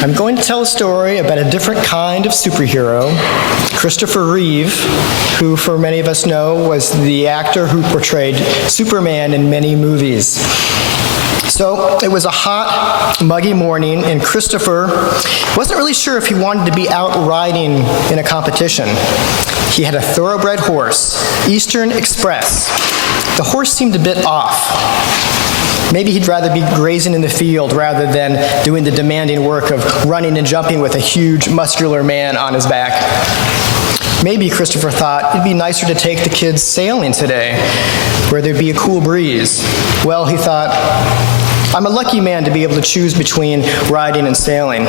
I'm going to tell a story about a different kind of superhero, Christopher Reeve, who for many of us know was the actor who portrayed Superman in many movies. So it was a hot, muggy morning, and Christopher wasn't really sure if he wanted to be out riding in a competition. He had a thoroughbred horse, Eastern Express. The horse seemed a bit off. Maybe he'd rather be grazing in the field rather than doing the demanding work of running and jumping with a huge, muscular man on his back. Maybe Christopher thought it'd be nicer to take the kids sailing today, where there'd be a cool breeze. Well, he thought, I'm a lucky man to be able to choose between riding and sailing.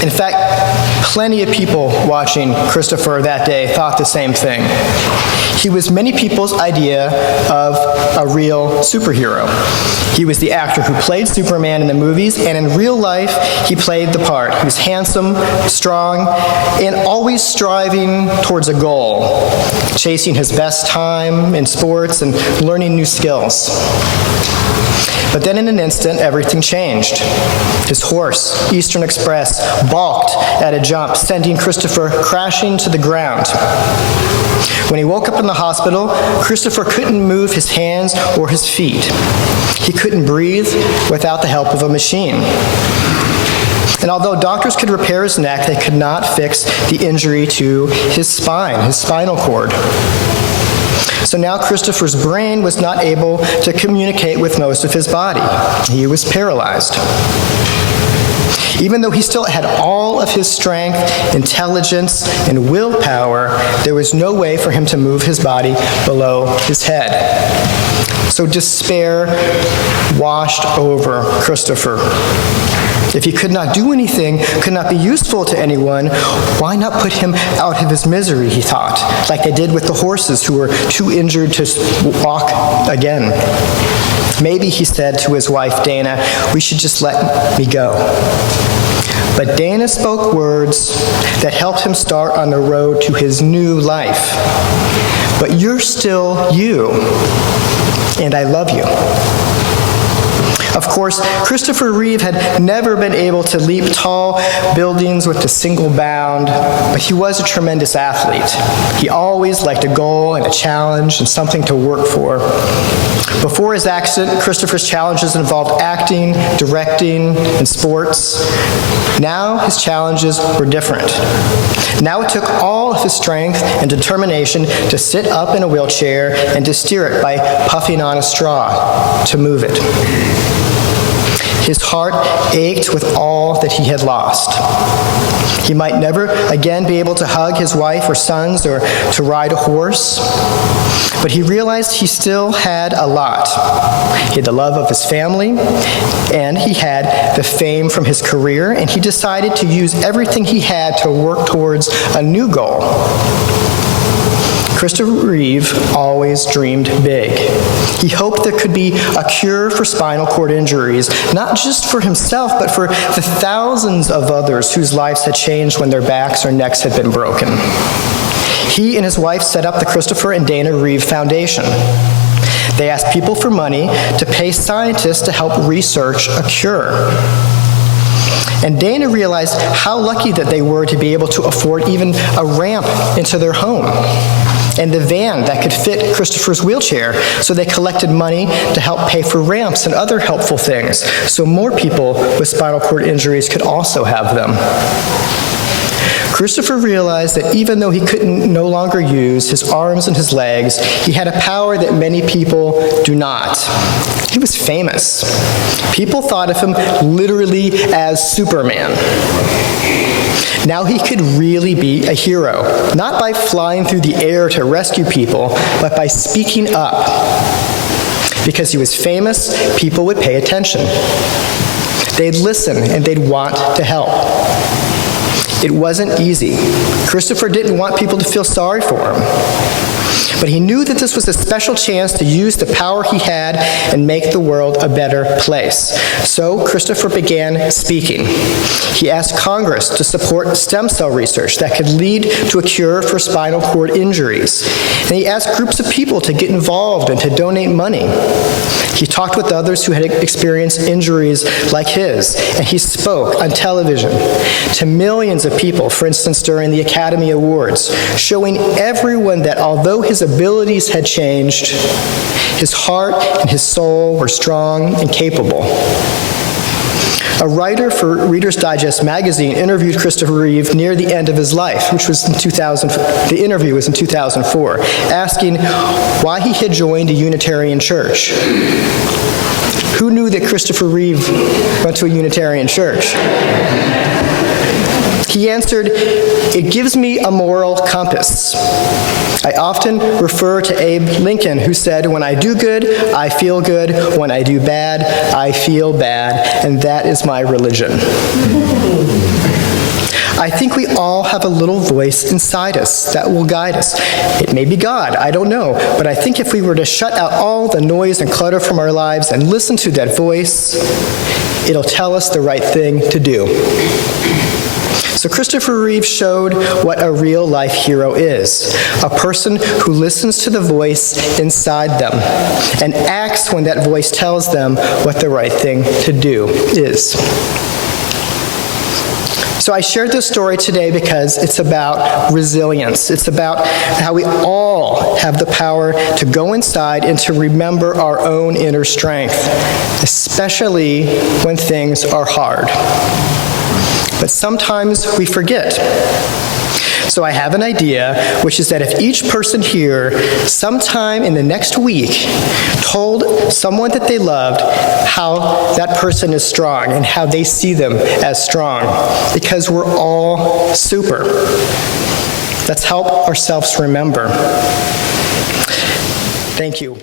In fact, plenty of people watching Christopher that day thought the same thing. He was many people's idea of a real superhero. He was the actor who played Superman in the movies, and in real life, he played the part. He was handsome, strong, and always striving towards a goal, chasing his best time in sports and learning new skills. But then in an instant, everything changed. His horse, Eastern Express, balked at a jump, sending Christopher crashing to the ground. When he woke up in the hospital, Christopher couldn't move his hands or his feet. He couldn't breathe without the help of a machine. And although doctors could repair his neck, they could not fix the injury to his spine, his spinal cord. So now Christopher's brain was not able to communicate with most of his body. He was paralyzed. Even though he still had all of his strength, intelligence, and willpower, there was no way for him to move his body below his head. So despair washed over Christopher. If he could not do anything, could not be useful to anyone, why not put him out of his misery, he thought, like they did with the horses who were too injured to walk again. Maybe, he said to his wife, Dana, we should just let me go. But Dana spoke words that helped him start on the road to his new life. But you're still you, and I love you. Of course, Christopher Reeve had never been able to leap tall buildings with a single bound, but he was a tremendous athlete. He always liked a goal and a challenge and something to work for. Before his accident, Christopher's challenges involved acting, directing, and sports. Now his challenges were different. Now it took all of his strength and determination to sit up in a wheelchair and to steer it by puffing on a straw to move it. His heart ached with all that he had lost. He might never again be able to hug his wife or sons or to ride a horse, but he realized he still had a lot. He had the love of his family, and he had the fame from his career, and he decided to use everything he had to work towards a new goal. Christopher Reeve always dreamed big. He hoped there could be a cure for spinal cord injuries, not just for himself, but for the thousands of others whose lives had changed when their backs or necks had been broken. He and his wife set up the Christopher and Dana Reeve Foundation. They asked people for money to pay scientists to help research a cure. And Dana realized how lucky that they were to be able to afford even a ramp into their home and the van that could fit Christopher's wheelchair, so they collected money to help pay for ramps and other helpful things, so more people with spinal cord injuries could also have them. Christopher realized that even though he couldn't no longer use his arms and his legs, he had a power that many people do not. He was famous. People thought of him literally as Superman. Now he could really be a hero, not by flying through the air to rescue people, but by speaking up. Because he was famous, people would pay attention. They'd listen and they'd want to help. It wasn't easy. Christopher didn't want people to feel sorry for him. But he knew that this was a special chance to use the power he had and make the world a better place. So Christopher began speaking. He asked Congress to support stem cell research that could lead to a cure for spinal cord injuries. And he asked groups of people to get involved and to donate money. He talked with others who had experienced injuries like his, and he spoke on television to millions of people, for instance, during the Academy Awards, showing everyone that although his abilities had changed, his heart and his soul were strong and capable. A writer for Reader's Digest magazine interviewed Christopher Reeve near the end of his life, which was in 2000. The interview was in 2004, asking why he had joined a Unitarian church. Who knew that Christopher Reeve went to a Unitarian church? He answered, "It gives me a moral compass. I often refer to Abe Lincoln, who said, 'When I do good, I feel good. When I do bad, I feel bad. And that is my religion.'" I think we all have a little voice inside us that will guide us. It may be God, I don't know, but I think if we were to shut out all the noise and clutter from our lives and listen to that voice, it'll tell us the right thing to do. So Christopher Reeve showed what a real-life hero is, a person who listens to the voice inside them and acts when that voice tells them what the right thing to do is. So I shared this story today because it's about resilience. It's about how we all have the power to go inside and to remember our own inner strength, especially when things are hard. But sometimes we forget. So I have an idea, which is that if each person here, sometime in the next week, told someone that they loved how that person is strong and how they see them as strong, because we're all super. Let's help ourselves remember. Thank you.